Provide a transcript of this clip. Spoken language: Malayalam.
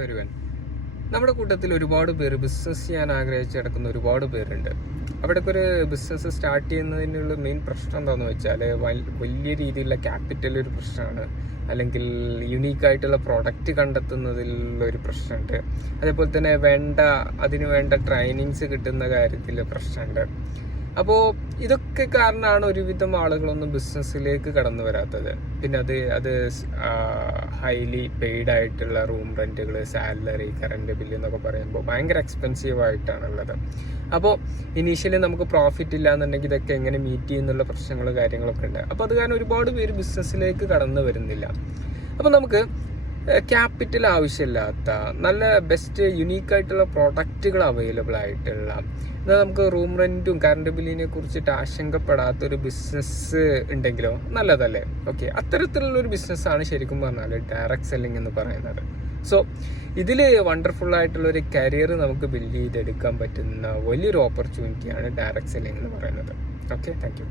എവരിവൻ. നമ്മുടെ കൂട്ടത്തിൽ ഒരുപാട് പേര് ബിസിനസ് ചെയ്യാൻ ആഗ്രഹിച്ച് കിടക്കുന്ന ഒരുപാട് പേരുണ്ട്. അവിടേക്ക് ഒരു ബിസിനസ് സ്റ്റാർട്ട് ചെയ്യുന്നതിനുള്ള മെയിൻ പ്രശ്നം എന്താണെന്ന് വെച്ചാൽ വലിയ രീതിയിലുള്ള ക്യാപിറ്റൽ ഒരു പ്രശ്നമാണ്, അല്ലെങ്കിൽ യുണീക്കായിട്ടുള്ള പ്രോഡക്റ്റ് കണ്ടെത്തുന്നതിലുള്ള ഒരു പ്രശ്നമുണ്ട്. അതേപോലെ തന്നെ അതിന് വേണ്ട ട്രെയിനിങ്സ് കിട്ടുന്ന കാര്യത്തിൽ പ്രശ്നമുണ്ട്. അപ്പോൾ ഇതൊക്കെ കാരണമാണ് ഒരുവിധം ആളുകളൊന്നും ബിസിനസ്സിലേക്ക് കടന്നു വരാത്തത്. പിന്നെ അത് ഹൈലി പെയ്ഡ് ആയിട്ടുള്ള റൂം റെന്റുകൾ, സാലറി, കറണ്ട് ബില്ല് എന്നൊക്കെ പറയുമ്പോൾ ഭയങ്കര എക്സ്പെൻസീവ് ആയിട്ടാണുള്ളത്. അപ്പോൾ ഇനീഷ്യലി നമുക്ക് പ്രോഫിറ്റ് ഇല്ല എന്നുണ്ടെങ്കിൽ ഇതൊക്കെ എങ്ങനെ മീറ്റ് ചെയ്യുന്നുള്ള പ്രശ്നങ്ങളും കാര്യങ്ങളൊക്കെ ഉണ്ട്. അപ്പോൾ അത് കാരണം ഒരുപാട് പേര് ബിസിനസ്സിലേക്ക് കടന്നു വരുന്നില്ല. അപ്പോൾ നമുക്ക് ക്യാപിറ്റൽ ആവശ്യമില്ലാത്ത നല്ല ബെസ്റ്റ് യുണീക്കായിട്ടുള്ള പ്രോഡക്റ്റുകൾ അവൈലബിൾ ആയിട്ടുള്ള, എന്നാൽ നമുക്ക് റൂം റെന്റും കറണ്ട് ബില്ലിനെ കുറിച്ചിട്ട് ആശങ്കപ്പെടാത്തൊരു ബിസിനസ് ഉണ്ടെങ്കിലോ നല്ലതല്ലേ? ഓക്കെ, അത്തരത്തിലുള്ളൊരു ബിസിനസ്സാണ് ശരിക്കും പറഞ്ഞാൽ ഡയറക്റ്റ് സെല്ലിംഗ് എന്ന് പറയുന്നത്. സോ ഇതിൽ വണ്ടർഫുൾ ആയിട്ടുള്ള ഒരു കരിയർ നമുക്ക് ബിൽഡ് ചെയ്തെടുക്കാൻ പറ്റുന്ന വലിയൊരു ഓപ്പർച്യൂണിറ്റിയാണ് ഡയറക്റ്റ് സെല്ലിംഗ് എന്ന് പറയുന്നത്. Okay, thank you.